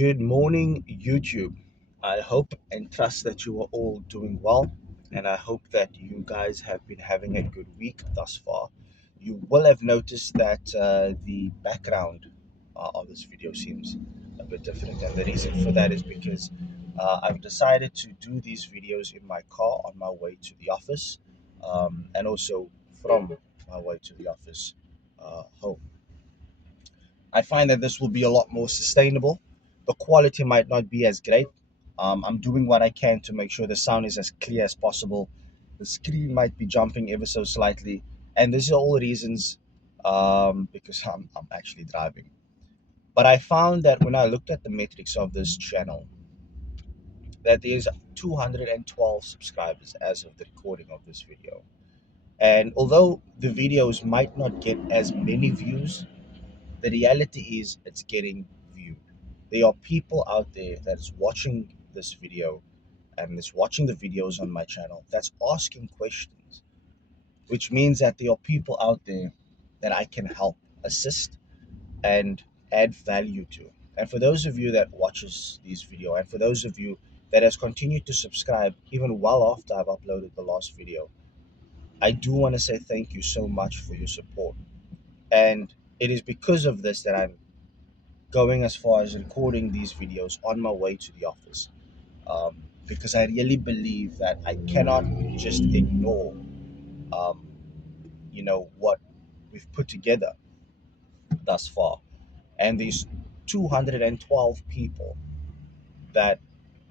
Good morning, YouTube. I hope and trust that you are all doing well, and I hope that you guys have been having a good week thus far. You will have noticed that the background of this video seems a bit different, and the reason for that is because I've decided to do these videos in my car on my way to the office, and also from my way to the office home. I find that this will be a lot more sustainable. The quality might not be as great. I'm doing what I can to make sure the sound is as clear as possible. The screen might be jumping ever so slightly, and these are all reasons because I'm actually driving. But I found that when I looked at the metrics of this channel, that there's 212 subscribers as of the recording of this video. And although the videos might not get as many views, the reality is it's getting viewed. There are people out there that is watching this video and is watching the videos on my channel that's asking questions, which means that there are people out there that I can help, assist, and add value to. And for those of you that watches these video, and for those of you that has continued to subscribe even well after I've uploaded the last video, I do want to say thank you so much for your support. And it is because of this that I'm going as far as recording these videos on my way to the office, because I really believe that I cannot just ignore, um, what we've put together thus far. And these 212 people that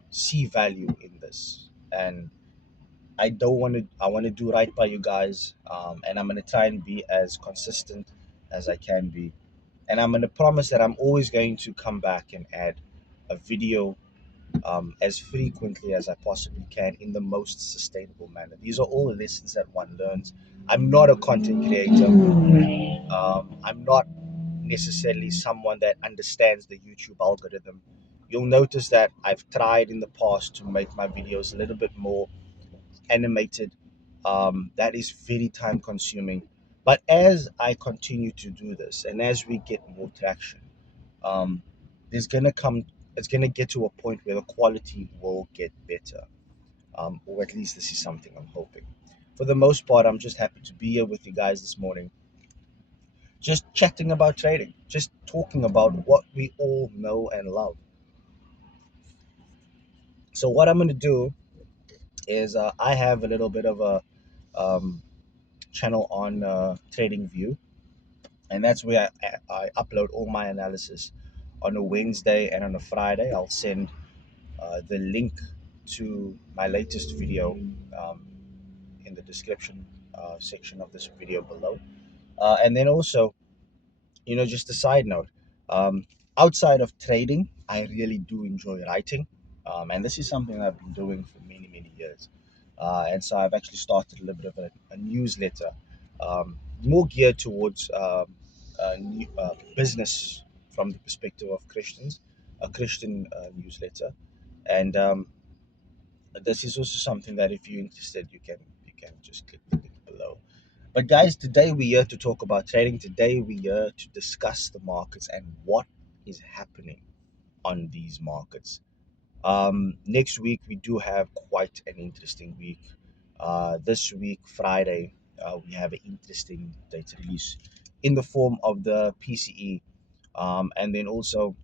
see value in this, and I don't want to. I want to do right by you guys, and I'm going to try and be as consistent as I can be. And I'm going to promise that I'm always going to come back and add a video as frequently as I possibly can in the most sustainable manner. These are all the lessons that one learns. I'm not a content creator. I'm not necessarily someone that understands the YouTube algorithm. You'll notice that I've tried in the past to make my videos a little bit more animated. That is very time consuming. But as I continue to do this and as we get more traction, um, there's gonna come it's gonna get to a point where the quality will get better, or at least this is something I'm hoping. For the most part, I'm just happy to be here with you guys this morning, just chatting about trading, just talking about what we all know and love. So what I'm gonna do is I have a little bit of a um, channel on trading view, and that's where I upload all my analysis on a Wednesday and on a Friday. I'll send the link to my latest video um, in the description section of this video below. And then also, just a side note, um, outside of trading, I really do enjoy writing. And this is something I've been doing for many, many years. And so I've actually started a little bit of a newsletter, more geared towards business from the perspective of Christians, a Christian newsletter. And this is also something that if you're interested, you can just click the link below. But guys, today we're here to talk about trading. Today we're here to discuss the markets and what is happening on these markets. Next week we do have quite an interesting week. This week, Friday, we have an interesting data release in the form of the PCE, and then also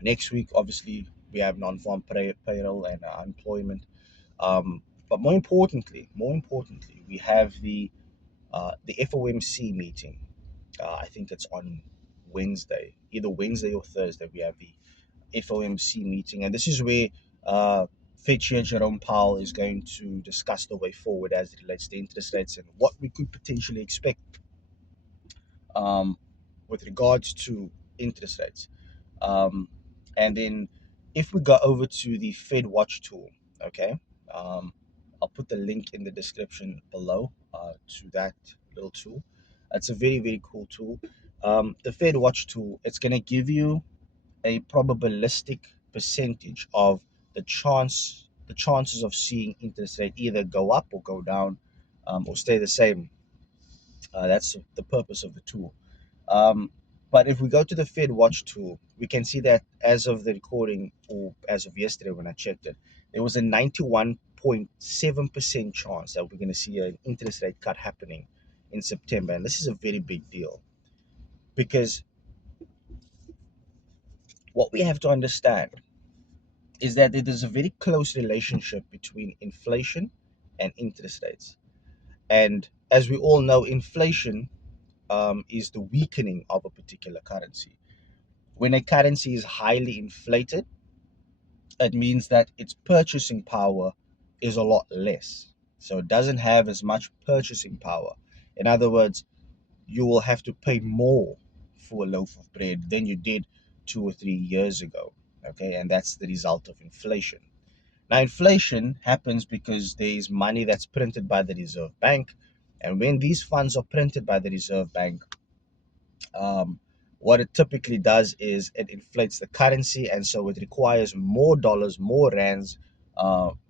next week, obviously, we have non-farm payroll and unemployment. But more importantly, we have the FOMC meeting. I think it's on Wednesday, either Wednesday or Thursday. We have the FOMC meeting, and this is where Fed Chair Jerome Powell is going to discuss the way forward as it relates to interest rates and what we could potentially expect um, with regards to interest rates. Um, and then if we go over to the Fed Watch tool, okay, um, I'll put the link in the description below to that little tool. It's a very, very cool tool. The Fed Watch tool, it's going to give you a probabilistic percentage of the chances of seeing interest rate either go up or go down, or stay the same. That's the purpose of the tool. Um, But if we go to the Fed Watch tool, we can see that as of the recording, or as of yesterday when I checked it, there was a 91.7% chance that we're going to see an interest rate cut happening in September. And this is a very big deal because what we have to understand is that there is a very close relationship between inflation and interest rates. And as we all know, inflation is the weakening of a particular currency. When a currency is highly inflated, it means that its purchasing power is a lot less. So it doesn't have as much purchasing power. In other words, you will have to pay more for a loaf of bread than you did 2 or 3 years ago. Okay, and that's the result of inflation. Now, inflation happens because there is money that's printed by the Reserve Bank. And when these funds are printed by the Reserve Bank, what it typically does is it inflates the currency, and so it requires more dollars, more rands,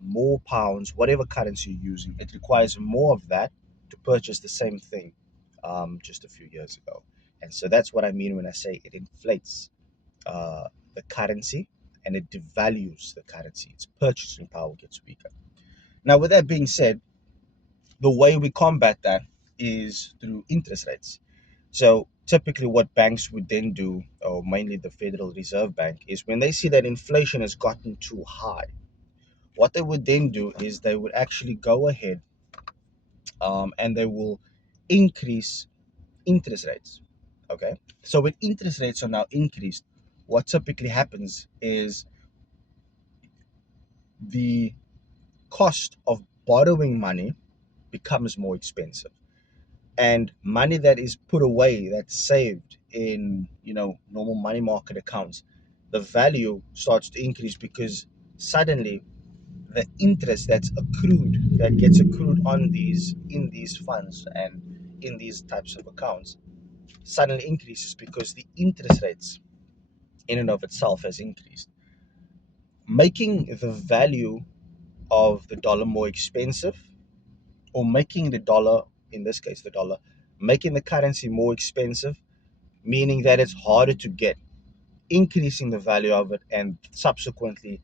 more pounds, whatever currency you're using. It requires more of that to purchase the same thing just a few years ago. And so that's what I mean when I say it inflates the currency and it devalues the currency. Its purchasing power gets weaker. Now, with that being said, the way we combat that is through interest rates. So typically what banks would then do, or mainly the Federal Reserve Bank, is when they see that inflation has gotten too high, what they would then do is they would actually go ahead and they will increase interest rates. Okay. So when interest rates are now increased, what typically happens is the cost of borrowing money becomes more expensive. And money that is put away, that's saved in normal money market accounts, the value starts to increase because suddenly the interest that gets accrued on these in these funds and in these types of accounts suddenly increases because the interest rates in and of itself has increased, making the value of the dollar more expensive, or making the dollar, in this case the dollar, making the currency more expensive, meaning that it's harder to get, increasing the value of it, and subsequently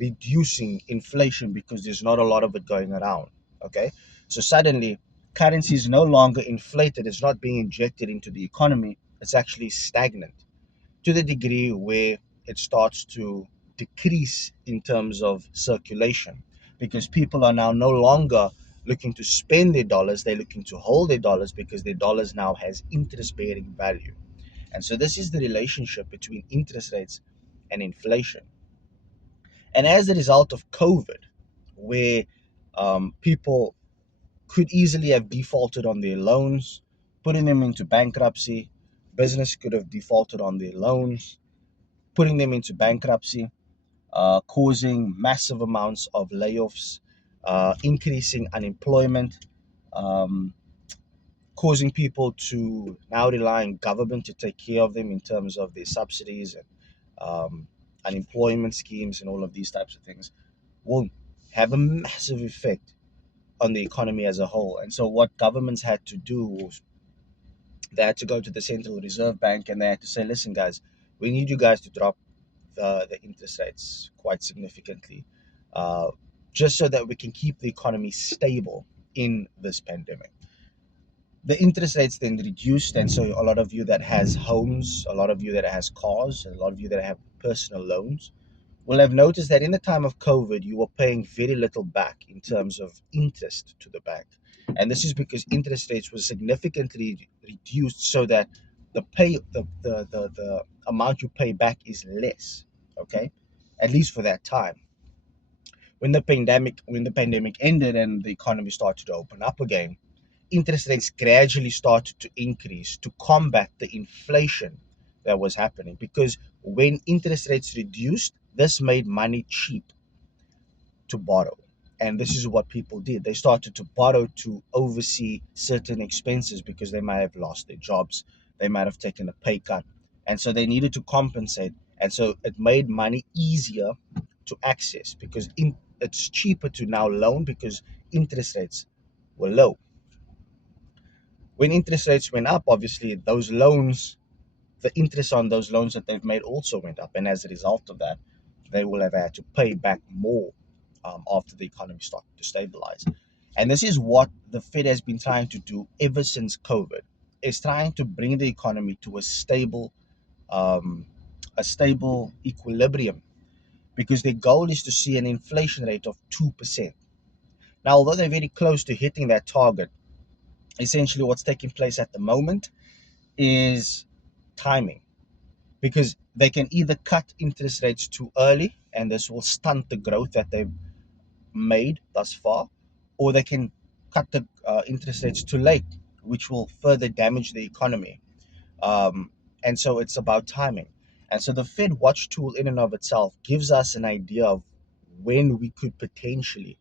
reducing inflation because there's not a lot of it going around. Okay, so suddenly currency is no longer inflated, it's not being injected into the economy, it's actually stagnant to the degree where it starts to decrease in terms of circulation because people are now no longer looking to spend their dollars, they're looking to hold their dollars because their dollars now has interest bearing value. And so this is the relationship between interest rates and inflation. And as a result of COVID, where people could easily have defaulted on their loans, putting them into bankruptcy, business could have defaulted on their loans, putting them into bankruptcy, causing massive amounts of layoffs, increasing unemployment, um, causing people to now rely on government to take care of them in terms of their subsidies and unemployment schemes and all of these types of things, will have a massive effect on the economy as a whole. And so what governments had to do was they had to go to the Central Reserve Bank and they had to say, listen, guys, we need you guys to drop the interest rates quite significantly, uh, just so that we can keep the economy stable in this pandemic. The interest rates then reduced, and so a lot of you that has homes, a lot of you that has cars, a lot of you that have personal loans will have noticed that in the time of COVID, you were paying very little back in terms of interest to the bank. And this is because interest rates were significantly reduced so that the amount you pay back is less. Okay. At least for that time. When the pandemic ended and the economy started to open up again, interest rates gradually started to increase to combat the inflation that was happening. Because when interest rates reduced, this made money cheap to borrow. And this is what people did. They started to borrow to oversee certain expenses because they might have lost their jobs, they might have taken a pay cut. And so they needed to compensate. And so it made money easier to access because it's cheaper to now loan because interest rates were low. When interest rates went up, obviously those loans the interest on those loans that they've made also went up, and as a result of that, they will have had to pay back more after the economy started to stabilize. And this is what the Fed has been trying to do ever since COVID. Is trying to bring the economy to um, a stable equilibrium, because their goal is to see an inflation rate of 2%. Now, although they're very close to hitting that target, essentially what's taking place at the moment is timing, because they can either cut interest rates too early, and this will stunt the growth that they've made thus far, or they can cut the interest rates too late, which will further damage the economy. And so it's about timing. And so the Fed watch tool in and of itself gives us an idea of when we could potentially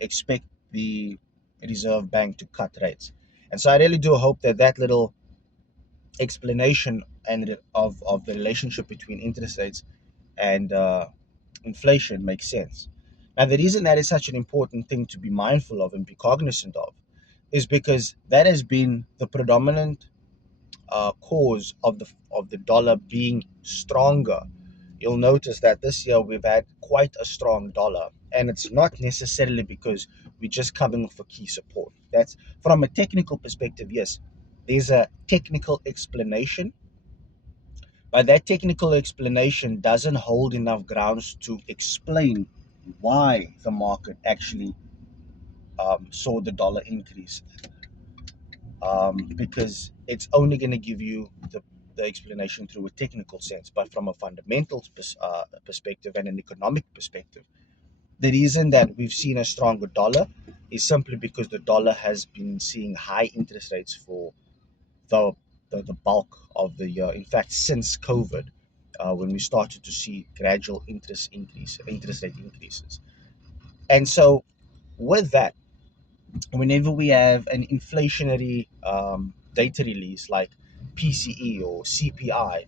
expect the Reserve Bank to cut rates. And so I really do hope that that little explanation of the relationship between interest rates and inflation makes sense. Now, the reason that is such an important thing to be mindful of and be cognizant of is because that has been the predominant cause of the dollar being stronger. You'll notice that this year we've had quite a strong dollar, and it's not necessarily because we're just coming off a key support. That's from a technical perspective. Yes, there's a technical explanation, but that technical explanation doesn't hold enough grounds to explain why the market actually saw the dollar increase, because it's only going to give you the explanation through a technical sense. But from a fundamental perspective and an economic perspective, the reason that we've seen a stronger dollar is simply because the dollar has been seeing high interest rates for the, the bulk of the year. In fact, since COVID, when we started to see gradual interest rate increases. And so with that, whenever we have an inflationary data release like PCE or CPI,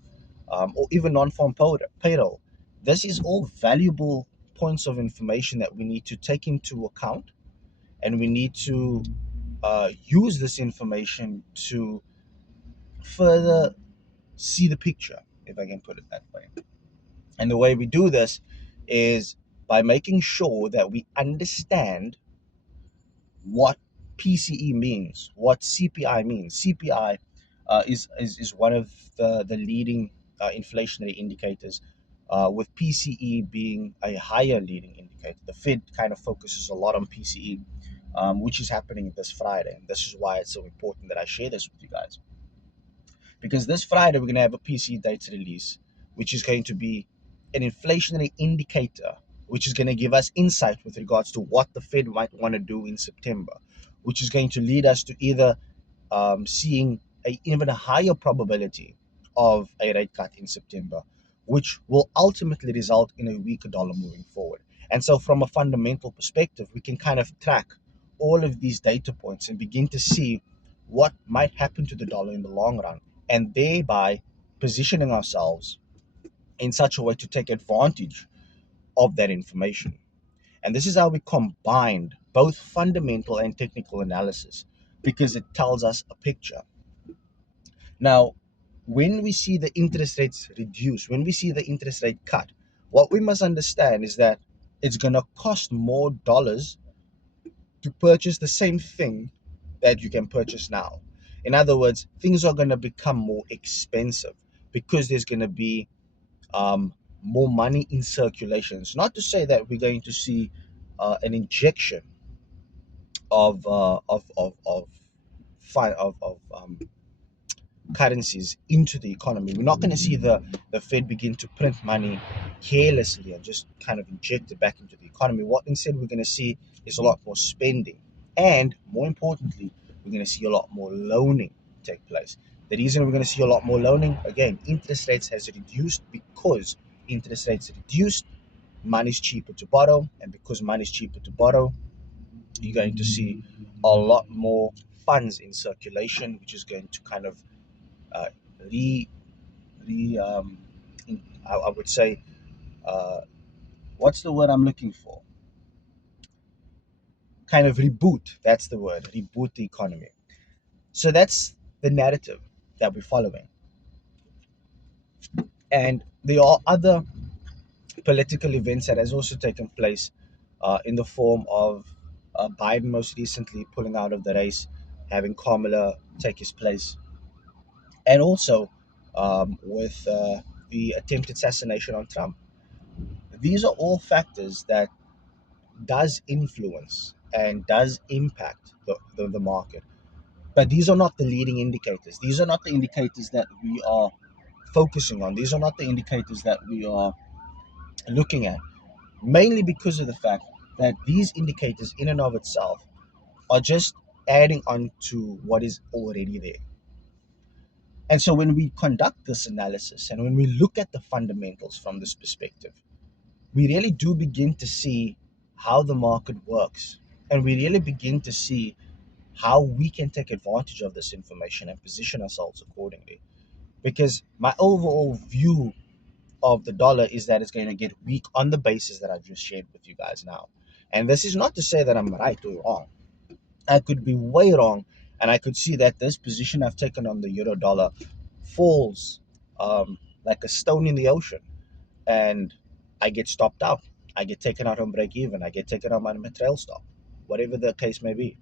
or even non-farm payroll, this is all valuable points of information that we need to take into account, and we need to use this information to further see the picture, if I can put it that way. And the way we do this is by making sure that we understand what PCE means, what CPI means. CPI is one of the leading inflationary indicators, with PCE being a higher leading indicator. The Fed kind of focuses a lot on PCE, which is happening this Friday. And this is why it's so important that I share this with you guys. Because this Friday, we're going to have a PCE data release, which is going to be an inflationary indicator, which is going to give us insight with regards to what the Fed might want to do in September, which is going to lead us to either seeing even a higher probability of a rate cut in September, which will ultimately result in a weaker dollar moving forward. And so, from a fundamental perspective, we can kind of track all of these data points and begin to see what might happen to the dollar in the long run, and thereby positioning ourselves in such a way to take advantage of that information. And this is how we combined both fundamental and technical analysis, because it tells us a picture. Now, when we see the interest rates reduce, when we see the interest rate cut, what we must understand is that it's going to cost more dollars to purchase the same thing that you can purchase now. In other words, things are going to become more expensive because there's going to be um, more money in circulation. It's not to say that we're going to see an injection of currencies into the economy. We're not going to see the Fed begin to print money carelessly and just kind of inject it back into the economy. What instead we're going to see is a lot more spending. And more importantly, we're going to see a lot more loaning take place. The reason we're going to see a lot more loaning, again, interest rates has reduced. Because interest rates reduced, money is cheaper to borrow. And because money is cheaper to borrow, you're going to see a lot more funds in circulation, which is going to kind of uh, re re I would say, uh, what's the word I'm looking for? Kind of reboot. That's the word. Reboot the economy. So that's the narrative that we're following. And there are other political events that has also taken place in the form of Biden most recently pulling out of the race, having Kamala take his place, and also with the attempted assassination on Trump. These are all factors that does influence and does impact the market. But these are not the leading indicators. These are not the indicators that we are focusing on. These are not the indicators that we are looking at, mainly because of the fact that these indicators in and of itself are just adding on to what is already there. And so when we conduct this analysis and when we look at the fundamentals from this perspective, we really do begin to see how the market works. And we really begin to see how we can take advantage of this information and position ourselves accordingly. Because my overall view of the dollar is that it's going to get weak on the basis that I've just shared with you guys now. And this is not to say that I'm right or wrong. I could be way wrong, and I could see that this position I've taken on the euro dollar falls like a stone in the ocean, and I get stopped out. I get taken out on break even. I get taken out on my trail stop, whatever the case may be.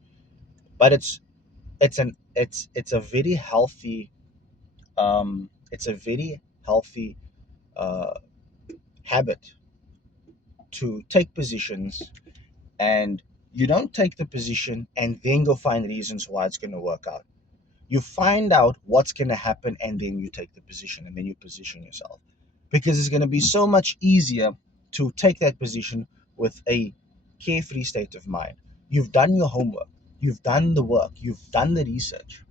But it's a very healthy it's a very healthy uh, habit to take positions, and you don't take the position and then go find reasons why it's going to work out. You find out what's going to happen and then you take the position and then you position yourself, because it's going to be so much easier to take that position with a carefree state of mind. You've done your homework, you've done the work, you've done the research.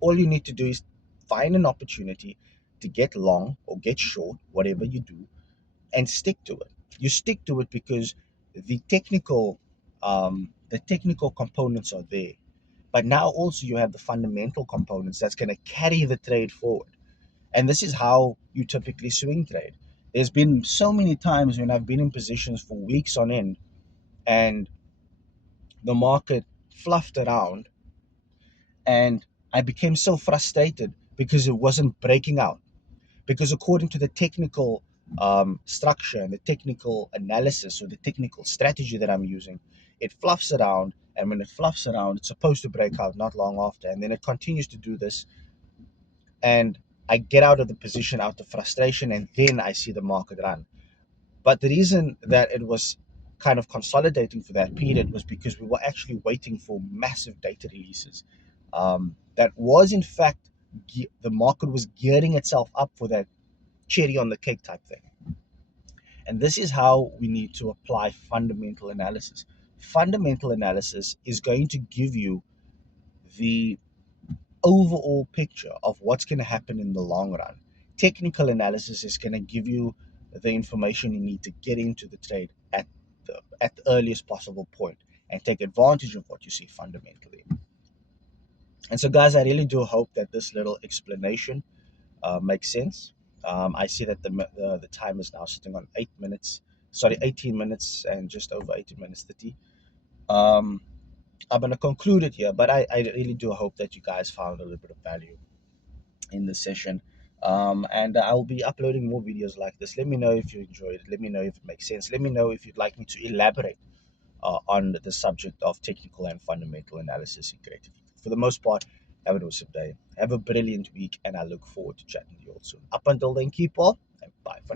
All you need to do is find an opportunity to get long or get short, whatever you do, and stick to it. You stick to it because the technical components are there, but now also you have the fundamental components that's going to carry the trade forward. And this is how you typically swing trade. There's been so many times when I've been in positions for weeks on end, and the market fluffed around, and I became so frustrated because it wasn't breaking out. Because according to the technical structure and the technical analysis or the technical strategy that I'm using, it fluffs around, and when it fluffs around, it's supposed to break out not long after, and then it continues to do this, and I get out of the position out of frustration, and then I see the market run. But the reason that it was kind of consolidating for that period was because we were actually waiting for massive data releases. That was, in fact, the market was gearing itself up for that cherry on the cake type thing. And this is how we need to apply fundamental analysis. Fundamental analysis is going to give you the overall picture of what's going to happen in the long run. Technical analysis is going to give you the information you need to get into the trade at the earliest possible point and take advantage of what you see fundamentally. And so, guys, I really do hope that this little explanation makes sense. I see that the time is now sitting on 8 minutes, sorry, 18 minutes and just over 18 minutes 30. Um, I'm going to conclude it here, but I really do hope that you guys found a little bit of value in this session. And I'll be uploading more videos like this. Let me know if you enjoyed it. Let me know if it makes sense. Let me know if you'd like me to elaborate on the subject of technical and fundamental analysis in creativity. For the most part, have an awesome day. Have a brilliant week, and I look forward to chatting to you all soon. Up until then, keep well, and bye for now.